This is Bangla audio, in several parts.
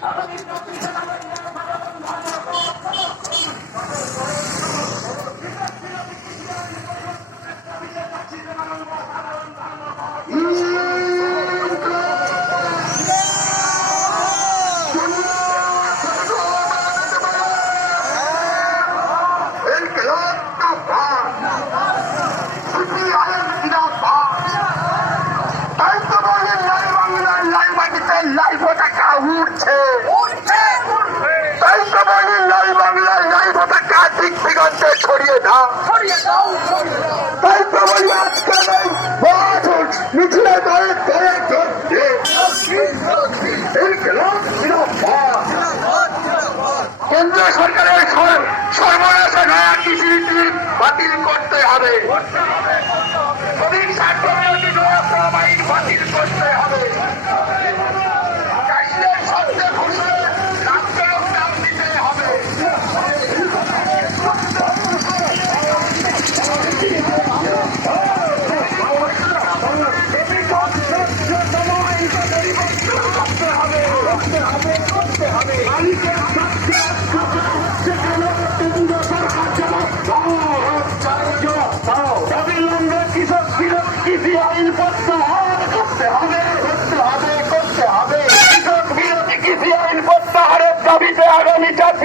Aber nicht noch nicht দিগন্তে ছড়িয়ে দাও। তাই তো বলি আজকে নেই মিছিলে চলছে কেন্দ্র সরকারের সর- সর্বনাশা নয়া কৃষি বাতিল করতে হবে। শ্রমিক স্বার্থ বাতিল করতে হবে।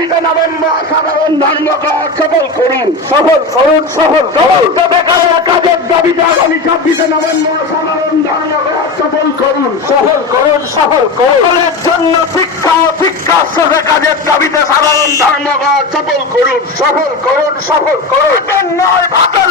আগামী নভেম্বর সাধারণ ধর্মঘট সফল করুন সফল করুন সফল করুন বেকারের কাজের দাবিতে আগামী ছাব্বিশে নভেম্বর সাধারণ ধর্মঘট সফল করুন। সফল করুন সফল করুন জন্য শিক্ষা শিক্ষা শেষে কাজের দাবিতে সাধারণ ধর্মঘট সফল করুন সফল করুন সফল করুন নয়, ভাতের